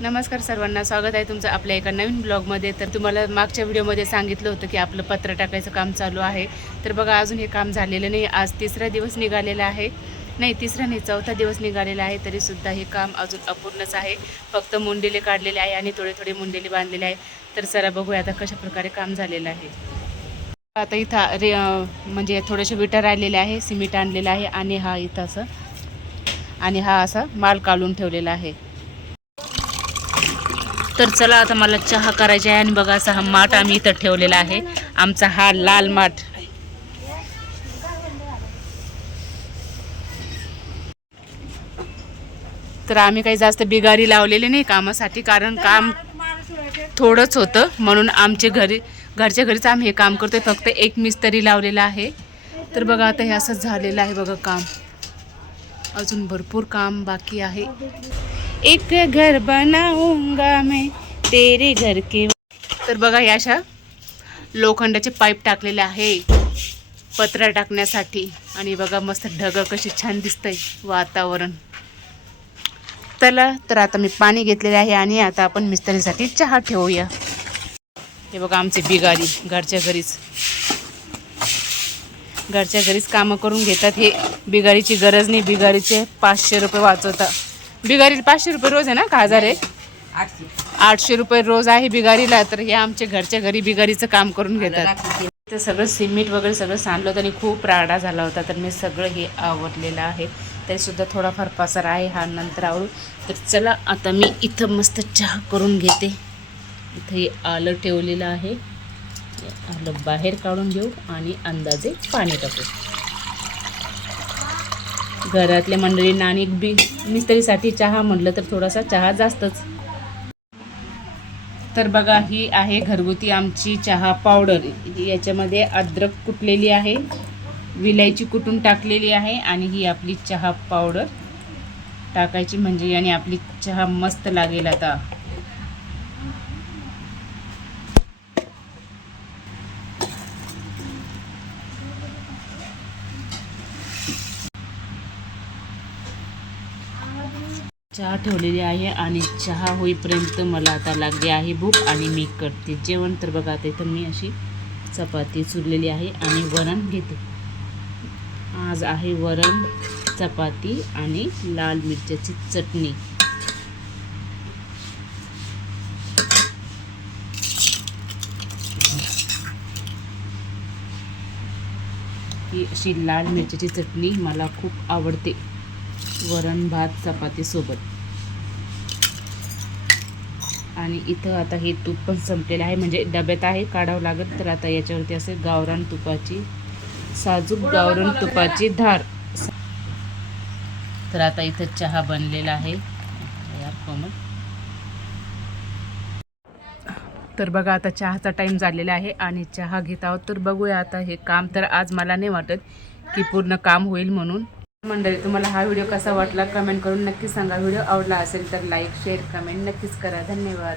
नमस्कार सर्वांना, स्वागत आहे तुमचं आपल्या एका नवीन ब्लॉगमध्ये. तर तुम्हाला मागच्या व्हिडिओमध्ये सांगितलं होतं की आपलं पत्र टाकायचं काम चालू आहे. तर बघा, अजून हे काम झालेलं नाही. आज तिसरा दिवस निघालेला आहे. नाही, तिसरा नाही, चौथा दिवस निघालेला आहे. तरीसुद्धा हे काम अजून अपूर्णच आहे. फक्त मुंडेले काढलेले आहे आणि थोडे थोडे मुंडेले बांधलेले आहे. तर चला बघूया आता कशा प्रकारे काम झालेलं आहे. आता इथं म्हणजे थोडेसे विटा राहिलेले आहे, सिमेंट आणलेलं आहे आणि हा इथं असं आणि हा असा माल काढून ठेवलेला आहे. तर चला आता मला चहा करायचा आहे आणि बघा असा हा माठ आम्ही इथं ठेवलेला आहे. आमचा हा लाल माठ. तर आम्ही काही जास्त बिगारी लावलेली नाही कामासाठी, कारण काम थोडंच होतं म्हणून घरच्या घरीच आम्ही हे काम करतोय. फक्त एक मिस्त्री लावलेला आहे. तर बघा आता हे असंच झालेलं आहे. बघा काम अजून भरपूर काम बाकी आहे. एक घर बनाऊंगा मैं तेरे घर के. तर बघा या अशा लोखंडाचे पाईप टाकलेले आहे पत्रा टाकण्यासाठी. आणि बघा मस्त ढग कशी छान दिसतंय वातावरण. चला तर आता मी पाणी घेतलेले आहे आणि आता आपण मिस्त्रीसाठी चहा ठेवूया. हे बघा आमचे बिगारी घरच्या घरीच कामं करून घेतात. हे बिगारीची गरज नाही. बिगारीचे 500 रुपये वाचवतात. बिगारीला 500 रुपये रोज आहे ना, का 1000 आहे? 800 रुपये रोज आहे बिगारीला. तर हे आमचे घरच्या घरी बिगारीचं काम करून घेतात. तर सगळं सिमेंट वगैरे सगळं सांडलं होतं आणि खूप राडा झाला होता. तर मी सगळं हे आवरलेलं आहे. तरीसुद्धा थोडाफार पसार आहे, हा नंतर आवरू. तर चला आता मी इथं मस्त चहा करून घेते. इथं हे आलं ठेवलेलं आहे. आलं बाहेर काढून घेऊ आणि अंदाजे पाणी टाकू. घरातल्या मंडळींना आणि मिस्त्रीसाठी चहा म्हटलं तर थोडासा चहा जास्तच. तर बघा, ही आहे घरगुती आमची चहा पावडर. याच्यामध्ये अद्रक कुटलेली आहे, विलायची कुटून टाकलेली आहे आणि ही आपली चहा पावडर टाकायची, म्हणजे याने आपली चहा मस्त लागेल. आता चहा ठेवलेली आहे आणि चहा होईपर्यंत मला आता लागली आहे भूक आणि मी करते जेवण. तर बघा आता इथं मी अशी चपाती चुरलेली आहे आणि वरण घेते. आज आहे वरण, चपाती आणि लाल मिरच्याची चटणी. ही अशी लाल मिरच्याची चटणी मला खूप आवडते वरण भात चपाती सोबत. आणि इथं आता हे तूप पण संपलेलं आहे, म्हणजे डब्यात आहे, काढावं लागत. तर आता याच्यावरती असे गावरान तुपाची, साजूक गावरान तुपाची धार. तर आता इथं चहा बनलेला आहे यार कोमल. तर बघा आता चहाचा टाईम झालेला आहे आणि चहा घेत आहोत. तर बघूया आता हे काम. तर आज मला नाही वाटत की पूर्ण काम होईल म्हणून. मंडळी, तुम्हाला हा व्हिडिओ कसा वाटला कमेंट करून नक्की सांगा. व्हिडिओ आवडला असेल तर लाईक शेअर कमेंट नक्कीच करा. धन्यवाद.